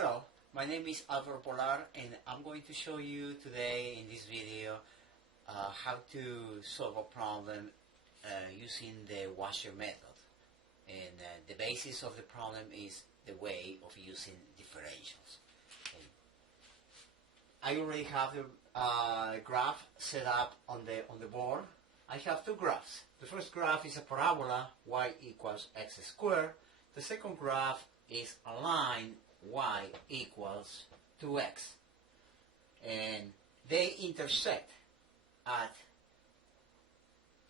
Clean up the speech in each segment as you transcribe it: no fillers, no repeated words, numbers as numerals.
Hello, my name is Alvaro Polar and I'm going to show you today in this video how to solve a problem using the washer method. And the basis of the problem is the way of using differentials. Okay. I already have the graph set up on the board. I have two graphs. The first graph is a parabola, y equals x squared. The second graph is a line, y equals 2x. And they intersect at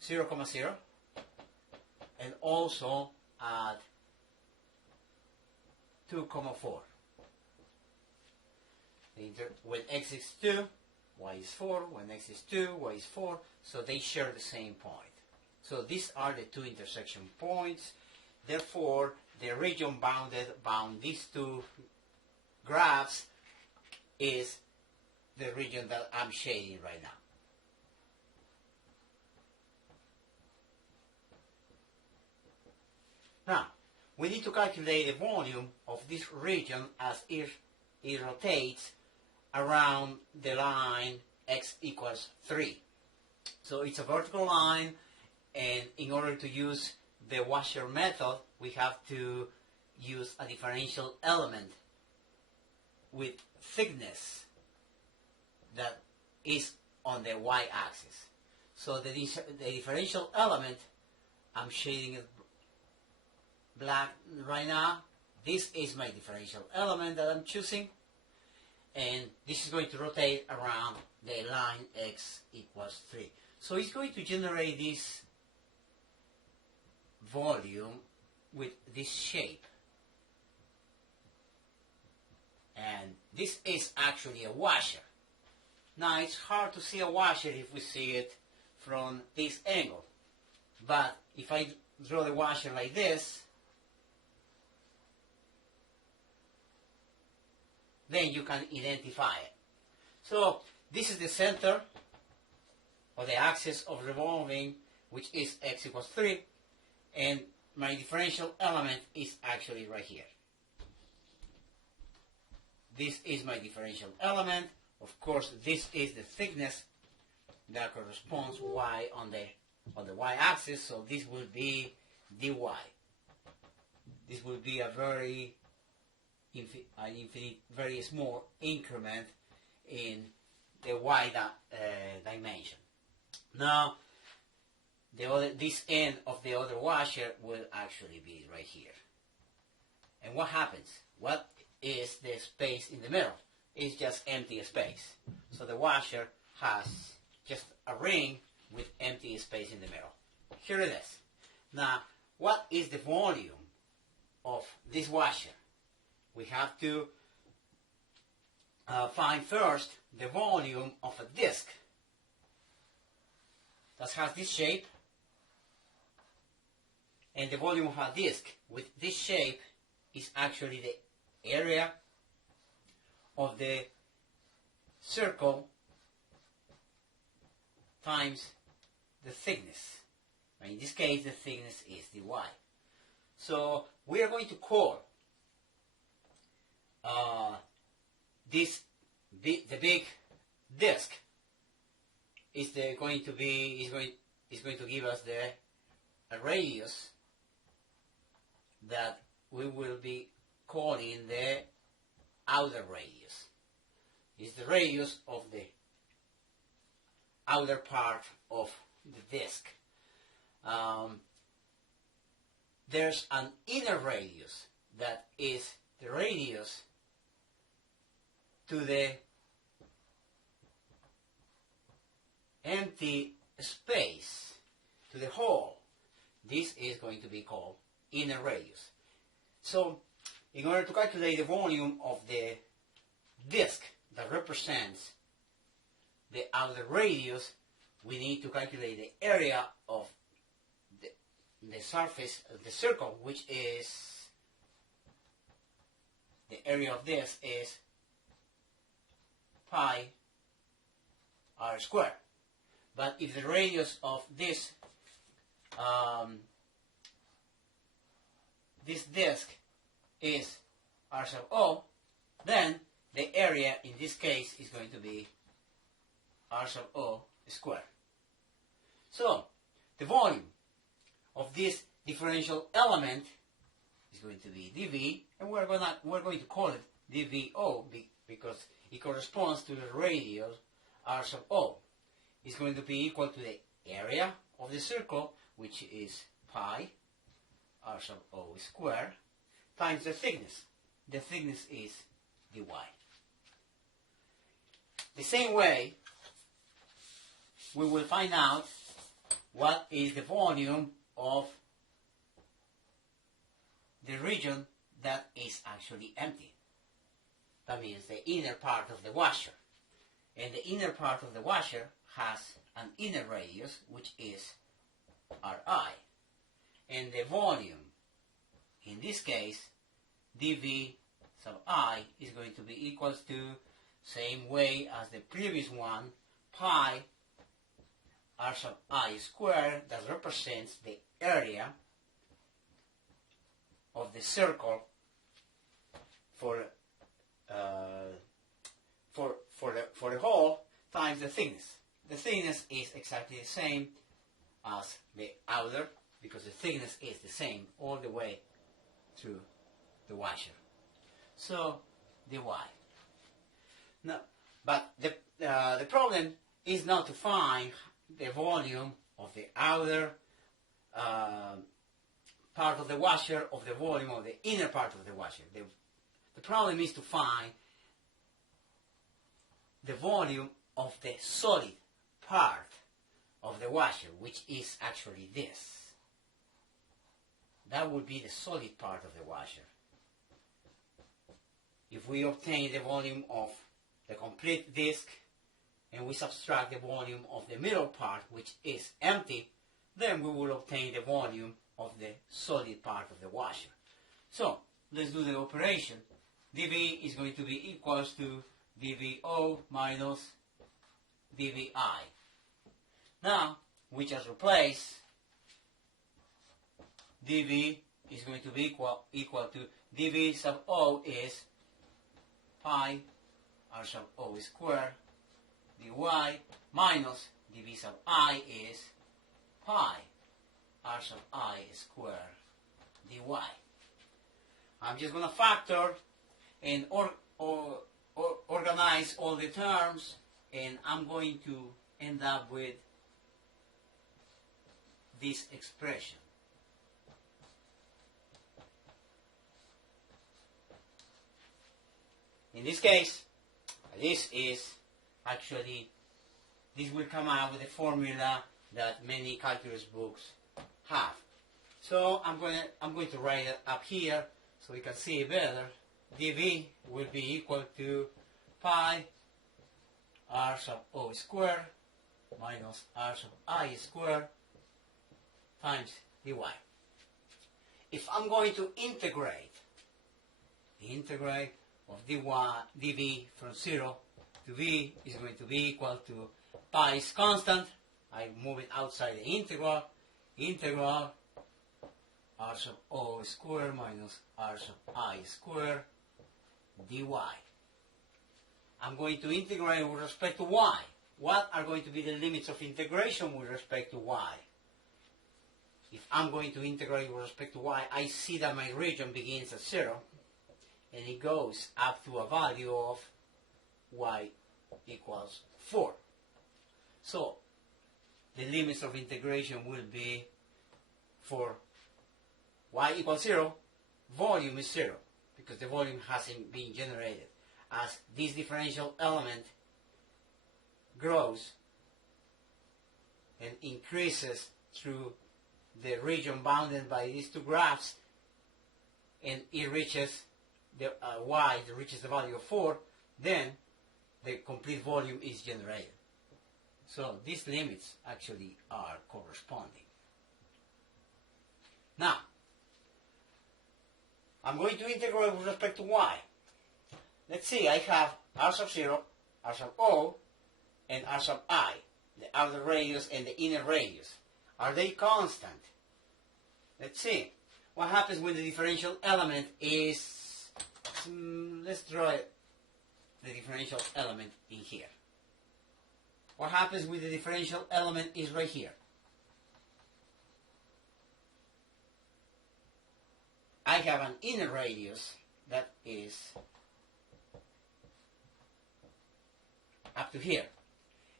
0, 0 and also at 2, 4. When x is 2, y is 4. When x is 2, y is 4. So they share the same point. So these are the two intersection points. Therefore, the region bound these two graphs is the region that I'm shading right now. Now, we need to calculate the volume of this region as it rotates around the line x equals 3. So it's a vertical line, and in order to use the washer method, we have to use a differential element with thickness that is on the y-axis. So the differential element, I'm shading it black right now. This is my differential element that I'm choosing, and this is going to rotate around the line x equals 3. So it's going to generate this volume with this shape. And this is actually a washer. Now it's hard to see a washer if we see it from this angle. But if I draw the washer like this, then you can identify it. So this is the center of the axis of revolving, which is x equals 3. And my differential element is actually right here. This is my differential element. Of course, this is the thickness that corresponds y on the y-axis. So this will be dy. This will be a very very small increment in the y dimension. Now, this end of the other washer will actually be right here. And what happens? What is the space in the middle? It's just empty space. So the washer has just a ring with empty space in the middle. Here it is. Now, what is the volume of this washer? We have to find first the volume of a disc that has this shape. And the volume of a disc with this shape is actually the area of the circle times the thickness. In this case, the thickness is dy. So we are going to call the big disc is going to give us a radius that we will be calling the outer radius. It's the radius of the outer part of the disc. There's an inner radius that is the radius to the empty space, to the hole. This is going to be called inner radius. So, in order to calculate the volume of the disc that represents the outer radius, we need to calculate the area of the surface of the circle, which is, the area of this is pi r squared. But if the radius of this this disk is r sub O, then the area in this case is going to be R sub O squared. So the volume of this differential element is going to be dV, and we're going to call it dVO because it corresponds to the radius R sub O. It's going to be equal to the area of the circle, which is pi R sub O squared, times the thickness. The thickness is dy. The same way, we will find out what is the volume of the region that is actually empty. That means the inner part of the washer. And the inner part of the washer has an inner radius, which is Ri. And the volume, in this case, dV sub I is going to be equal to, same way as the previous one, pi R sub I squared, that represents the area of the circle for the hole times the thickness. The thickness is exactly the same as the outer, because the thickness is the same all the way through the washer. So dy. Now, but the problem is not to find the volume of the outer part of the washer of the volume of the inner part of the washer. The problem is to find the volume of the solid part of the washer, which is actually this. That would be the solid part of the washer. If we obtain the volume of the complete disc and we subtract the volume of the middle part, which is empty, then we will obtain the volume of the solid part of the washer. So let's do the operation. dV is going to be equals to dVO minus dVi. Now we just replace dV is going to be equal to dV sub O is pi R sub O squared dy minus dV sub I is pi R sub I squared dy. I'm just going to factor and organize all the terms, and I'm going to end up with this expression. In this case, this will come out with a formula that many calculus books have. So I'm going to write it up here so we can see it better. dV will be equal to pi R sub O squared minus R sub I squared times dy. If I'm going to integrate the integral of dV from 0 to V is going to be equal to pi is constant. I move it outside the integral. Integral R sub O squared minus R sub I squared dy. I'm going to integrate with respect to y. What are going to be the limits of integration with respect to y? If I'm going to integrate with respect to y, I see that my region begins at 0 and it goes up to a value of y equals 4. So the limits of integration will be for y equals 0, volume is 0, because the volume hasn't been generated. As this differential element grows and increases through the region bounded by these two graphs, and it reaches the y that reaches the value of 4, then the complete volume is generated. So these limits actually are corresponding. Now, I'm going to integrate with respect to y. Let's see, I have R sub 0, R sub O, and R sub I, the outer radius and the inner radius. Are they constant? Let's see. What happens when the differential element is let's draw the differential element in here. What happens with the differential element is right here. I have an inner radius that is up to here,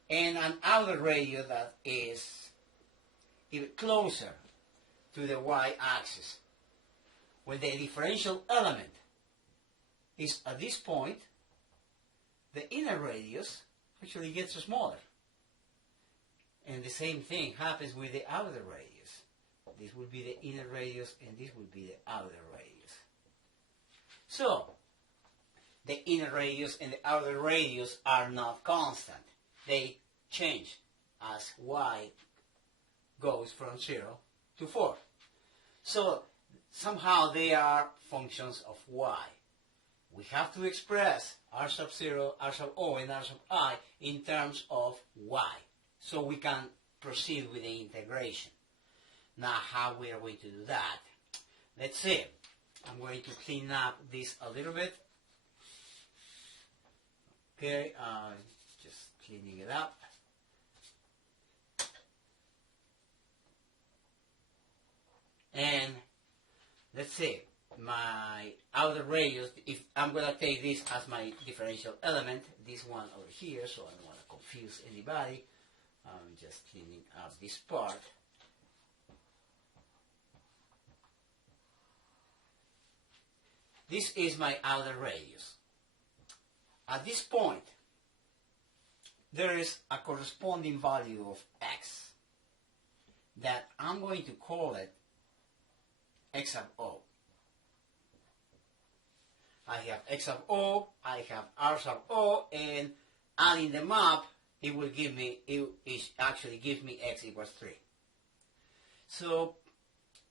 and an outer radius that is even closer to the y-axis. When the differential element is at this point, the inner radius actually gets smaller. And the same thing happens with the outer radius. This will be the inner radius and this will be the outer radius. So, the inner radius and the outer radius are not constant. They change as y goes from 0 to 4. So, somehow they are functions of y. We have to express r sub 0, r sub o, and r sub I in terms of y, so we can proceed with the integration. Now, how we are going to do that? Let's see. I'm going to clean up this a little bit. Okay, just cleaning it up. And let's see. My outer radius, if I'm going to take this as my differential element, this one over here, so I don't want to confuse anybody. I'm just cleaning up this part. This is my outer radius. At this point, there is a corresponding value of x that I'm going to call it x sub o. I have x sub o, I have r sub o, and adding them up, it actually gives me x equals 3. So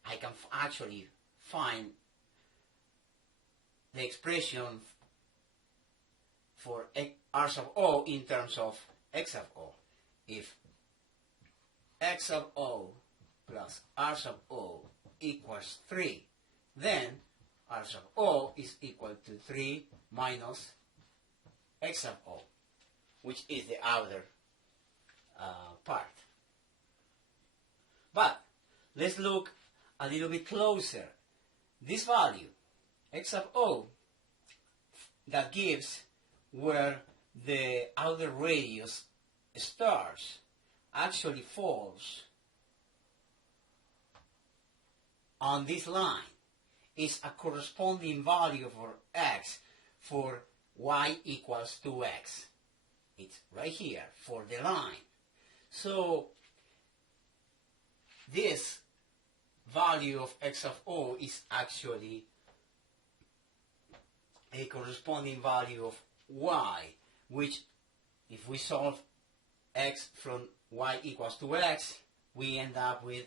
I can actually find the expression for r sub o in terms of x sub o. If x sub o plus r sub o equals 3, then r sub o is equal to 3 minus x sub o, which is the outer part. But let's look a little bit closer. This value, x sub o, that gives where the outer radius starts, actually falls on this line. Is a corresponding value for x for y equals 2x. It's right here for the line. So this value of x of o is actually a corresponding value of y, which if we solve x from y equals 2x, we end up with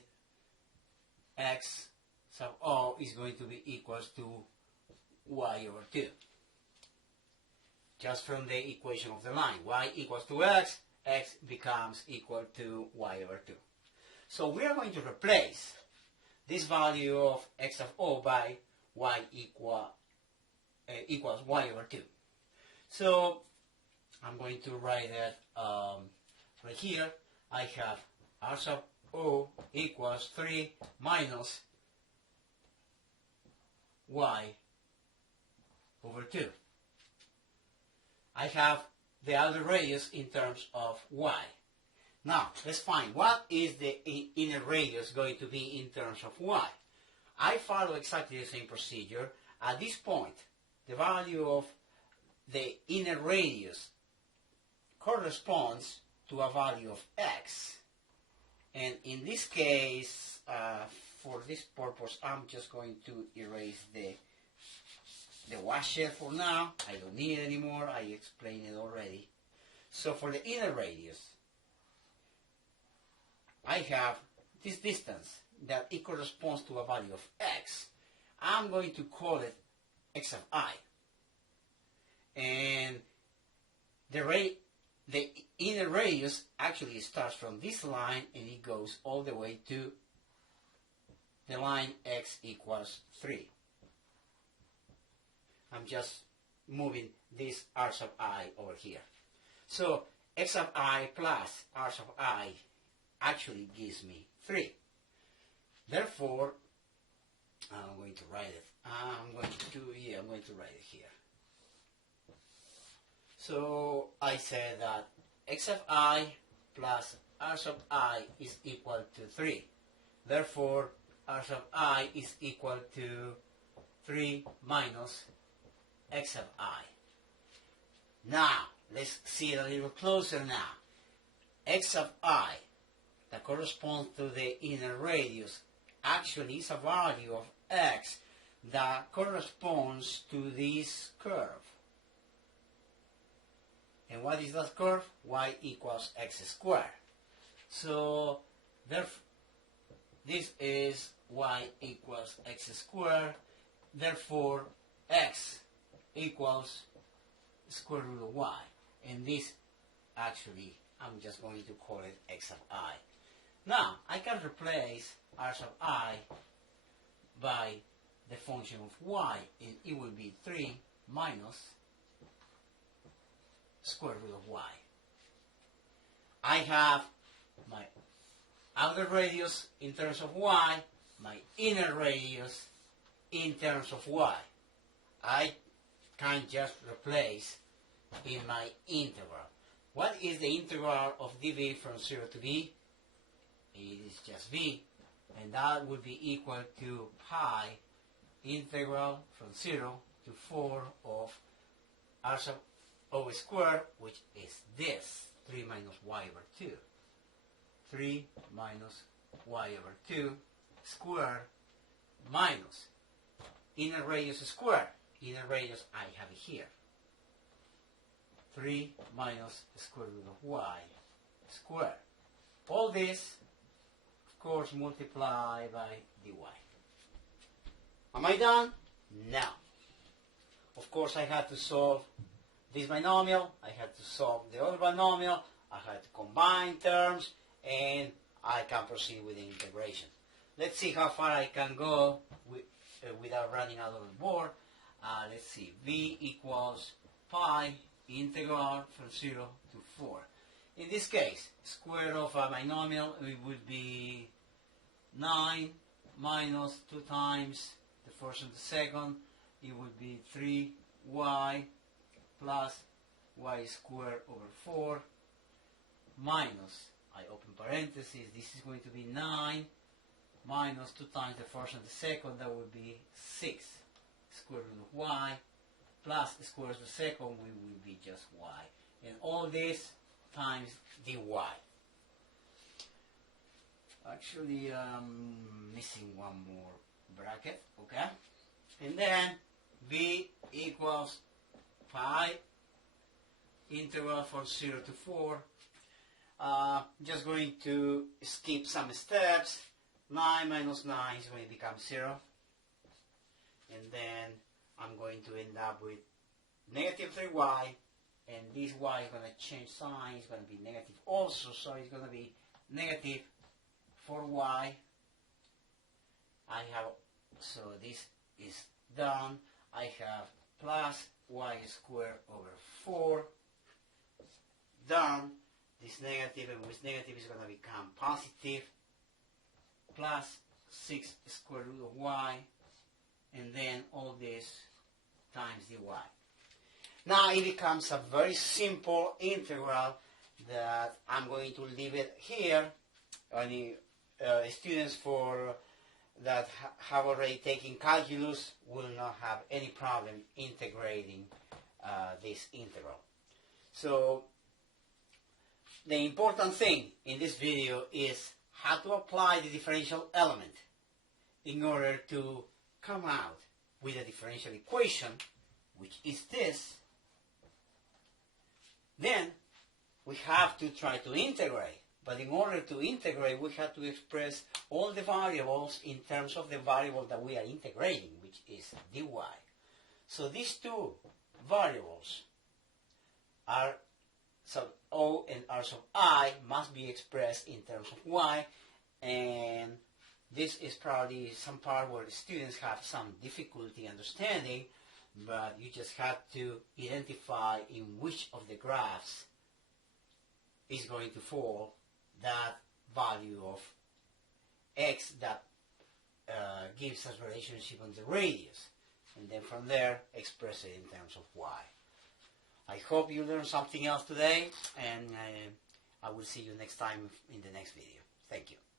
x sub o is going to be equals to y over 2. Just from the equation of the line, y equals to x, x becomes equal to y over 2. So we are going to replace this value of x of o by y equals y over 2. So I'm going to write that right here. I have r sub o equals 3 minus y over 2. I have the outer radius in terms of y. Now, let's find what is the inner radius going to be in terms of y. I follow exactly the same procedure. At this point, the value of the inner radius corresponds to a value of x. And in this case, for this purpose, I'm just going to erase the washer for now. I don't need it anymore. I explained it already. So for the inner radius, I have this distance that it corresponds to a value of x. I'm going to call it x of I. And the inner radius actually starts from this line and it goes all the way to the line x equals 3. I'm just moving this r sub I over here. So x sub I plus r sub I actually gives me 3. Therefore, I'm going to write it. I'm going to write it here. So I said that x sub I plus r sub I is equal to 3. Therefore, r sub I is equal to 3 minus x sub I. Now, let's see it a little closer now. X sub I, that corresponds to the inner radius, actually is a value of x that corresponds to this curve. And what is that curve? Y equals x squared. So, therefore, this is y equals x squared. Therefore, x equals square root of y. And this, actually, I'm just going to call it x sub I. Now, I can replace r sub I by the function of y, and it will be 3 minus square root of y. I have my outer radius in terms of y, my inner radius in terms of y. I can just replace in my integral. What is the integral of dv from 0 to b? It is just v, and that would be equal to pi integral from 0 to 4 of r sub o squared, which is this, 3 minus y over 2. 3 minus y over 2 squared minus inner radius squared. Inner radius I have it here. 3 minus the square root of y squared. All this, of course, multiply by dy. Am I done? No. Of course, I had to solve this binomial, I had to solve the other binomial, I had to combine terms, and I can proceed with the integration. Let's see how far I can go without running out of the board. Let's see, v equals pi integral from 0 to 4. In this case, square of a binomial, it would be 9 minus 2 times the first and the second. It would be 3y plus y squared over 4 minus, I open parentheses, this is going to be 9 minus 2 times the first and the second, that would be 6 square root of y plus the square of the second, we will be just y. And all this times dy. Actually, I'm missing one more bracket, okay? And then v equals pi integral from 0 to 4. Just going to skip some steps. 9 minus 9 is going to become 0. And then I'm going to end up with negative 3y. And this y is going to change sign. It's going to be negative also. So it's going to be negative 4y. So this is done. I have plus y squared over 4. Done. This negative, and with negative is going to become positive, plus 6 square root of y, and then all this times dy. Now it becomes a very simple integral that I'm going to leave it here. Any students that have already taken calculus will not have any problem integrating this integral. So the important thing in this video is how to apply the differential element in order to come out with a differential equation, which is this. Then we have to try to integrate. But in order to integrate, we have to express all the variables in terms of the variable that we are integrating, which is dy. So these two variables are sub o and r sub I must be expressed in terms of y, and this is probably some part where the students have some difficulty understanding. but you just have to identify in which of the graphs is going to fall that value of x that gives us relationship on the radius, and then from there express it in terms of y. I hope you learned something else today, and I will see you next time in the next video. Thank you.